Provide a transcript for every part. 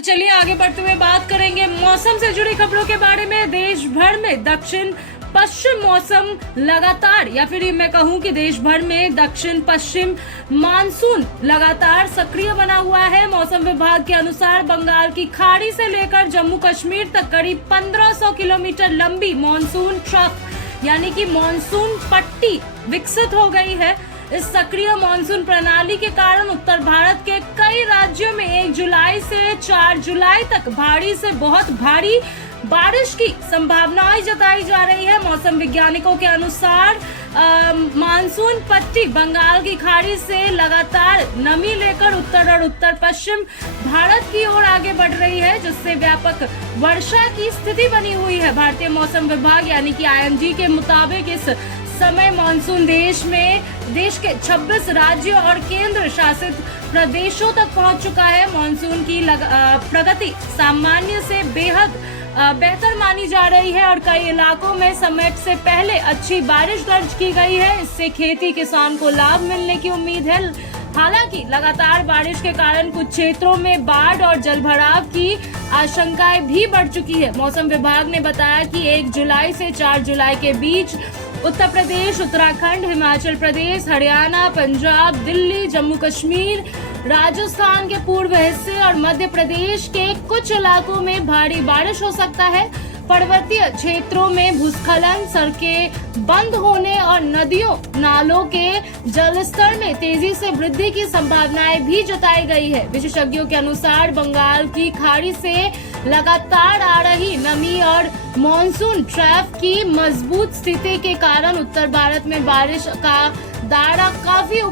तो चलिए आगे बढ़ते हुए बात करेंगे मौसम से जुड़ी खबरों के बारे में। देश भर में दक्षिण पश्चिम मौसम लगातार, या फिर मैं कहूं कि देश भर में दक्षिण पश्चिम मानसून लगातार सक्रिय बना हुआ है। मौसम विभाग के अनुसार बंगाल की खाड़ी से लेकर जम्मू कश्मीर तक करीब 1500 किलोमीटर लंबी मानसून ट्रफ यानी कि मानसून पट्टी विकसित हो गई है। इस सक्रिय मानसून प्रणाली के कारण उत्तर भारत के कई राज्यों में 1 जुलाई से 4 जुलाई तक भारी से बहुत भारी बारिश की संभावनाएं जताई जा रही है। मौसम वैज्ञानिकों के अनुसार मानसून पट्टी बंगाल की खाड़ी से लगातार नमी लेकर उत्तर और उत्तर पश्चिम भारत की ओर आगे बढ़ रही है, जिससे व्यापक वर्षा की स्थिति बनी हुई है। भारतीय मौसम विभाग यानी कि IMD के मुताबिक इस समय मानसून देश के 26 राज्यों और केंद्र शासित प्रदेशों तक पहुंच चुका है। मानसून की प्रगति सामान्य से बेहद बेहतर मानी जा रही है और कई इलाकों में समय से पहले अच्छी बारिश दर्ज की गई है। इससे खेती किसान को लाभ मिलने की उम्मीद है। हालांकि लगातार बारिश के कारण कुछ क्षेत्रों में बाढ़ और जलभराव की आशंकाएं भी बढ़ चुकी है। मौसम विभाग ने बताया कि 1 जुलाई से 4 जुलाई के बीच उत्तर प्रदेश, उत्तराखंड, हिमाचल प्रदेश, हरियाणा, पंजाब, दिल्ली, जम्मू कश्मीर, राजस्थान के पूर्व हिस्से और मध्य प्रदेश के कुछ इलाकों में भारी बारिश हो सकता है। पर्वतीय क्षेत्रों में भूस्खलन, सड़कें बंद होने और नदियों नालों के जलस्तर में तेजी से वृद्धि की संभावनाएं भी जताई गई है। विशेषज्ञों के अनुसार बंगाल की खाड़ी से लगातार आ रही नमी और मॉनसून ट्रफ की मजबूत स्थिति के कारण उत्तर भारत में बारिश का दायरा काफी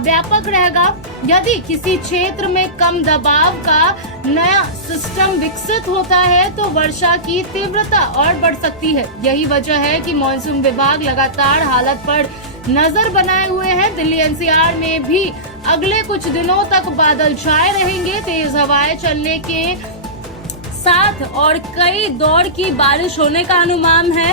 व्यापक रहेगा। यदि किसी क्षेत्र में कम दबाव का नया सिस्टम विकसित होता है तो वर्षा की तीव्रता और बढ़ सकती है। यही वजह है कि मॉनसून विभाग लगातार हालत पर नजर बनाए हुए है। दिल्ली NCR में भी अगले कुछ दिनों तक बादल छाए रहेंगे। तेज हवाएं चलने के साथ और कई दौर की बारिश होने का अनुमान है।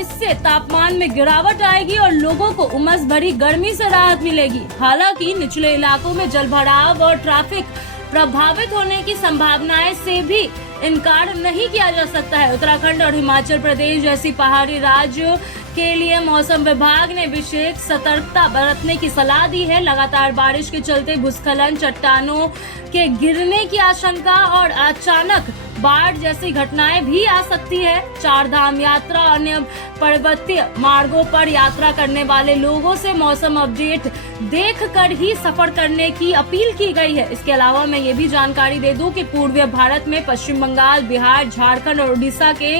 इससे तापमान में गिरावट आएगी और लोगों को उमस भरी गर्मी से राहत मिलेगी। हालांकि निचले इलाकों में जलभराव और ट्रैफिक प्रभावित होने की संभावनाएं से भी इनकार नहीं किया जा सकता है। उत्तराखंड और हिमाचल प्रदेश जैसी पहाड़ी राज्यों के लिए मौसम विभाग ने विशेष सतर्कता बरतने की सलाह दी है। लगातार बारिश के चलते भूस्खलन, चट्टानों के गिरने की आशंका और अचानक बाढ़ जैसी घटनाएं भी आ सकती है। 4 धाम यात्रा और अन्य पर्वतीय मार्गों पर यात्रा करने वाले लोगों से मौसम अपडेट देखकर ही सफर करने की अपील की गई है। इसके अलावा मैं ये भी जानकारी दे दूं कि पूर्वी भारत में पश्चिम बंगाल, बिहार, झारखंड और उड़ीसा के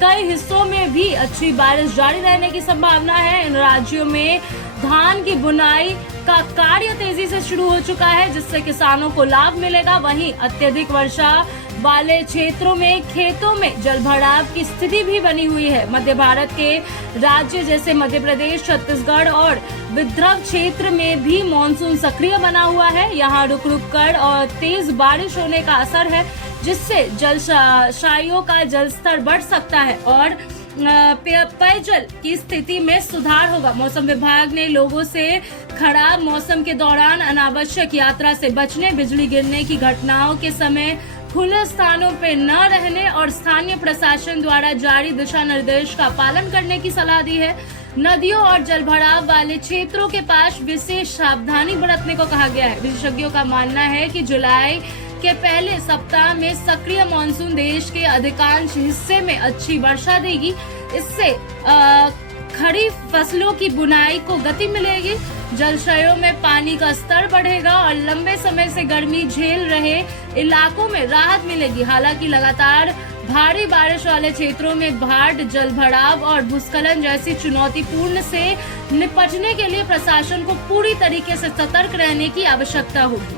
कई हिस्सों में भी अच्छी बारिश जारी रहने की संभावना है। इन राज्यों में धान की बुनाई का कार्य तेजी से शुरू हो चुका है, जिससे किसानों को लाभ मिलेगा। वहीं अत्यधिक वर्षा वाले क्षेत्रों में खेतों में जलभराव की स्थिति भी बनी हुई है। मध्य भारत के राज्य जैसे मध्य प्रदेश, छत्तीसगढ़ और विदर्भ क्षेत्र में भी मानसून सक्रिय बना हुआ है। यहाँ रुक रुक कर और तेज बारिश होने का असर है, जिससे जलाशयों का जलस्तर बढ़ सकता है और पेयजल की स्थिति में सुधार होगा। मौसम विभाग ने लोगों से खराब मौसम के दौरान अनावश्यक यात्रा से बचने, बिजली गिरने की घटनाओं के समय खुले स्थानों पर न रहने और स्थानीय प्रशासन द्वारा जारी दिशा निर्देश का पालन करने की सलाह दी है। नदियों और जलभराव वाले क्षेत्रों के पास विशेष सावधानी बरतने को कहा गया है। विशेषज्ञों का मानना है कि जुलाई के पहले सप्ताह में सक्रिय मानसून देश के अधिकांश हिस्से में अच्छी वर्षा देगी। इससे खरीफ फसलों की बुनाई को गति मिलेगी, जलाशयों में पानी का स्तर बढ़ेगा और लंबे समय से गर्मी झेल रहे इलाकों में राहत मिलेगी। हालांकि लगातार भारी बारिश वाले क्षेत्रों में बाढ़, जलभराव और भूस्खलन जैसी चुनौतीपूर्ण से निपटने के लिए प्रशासन को पूरी तरीके से सतर्क रहने की आवश्यकता होगी।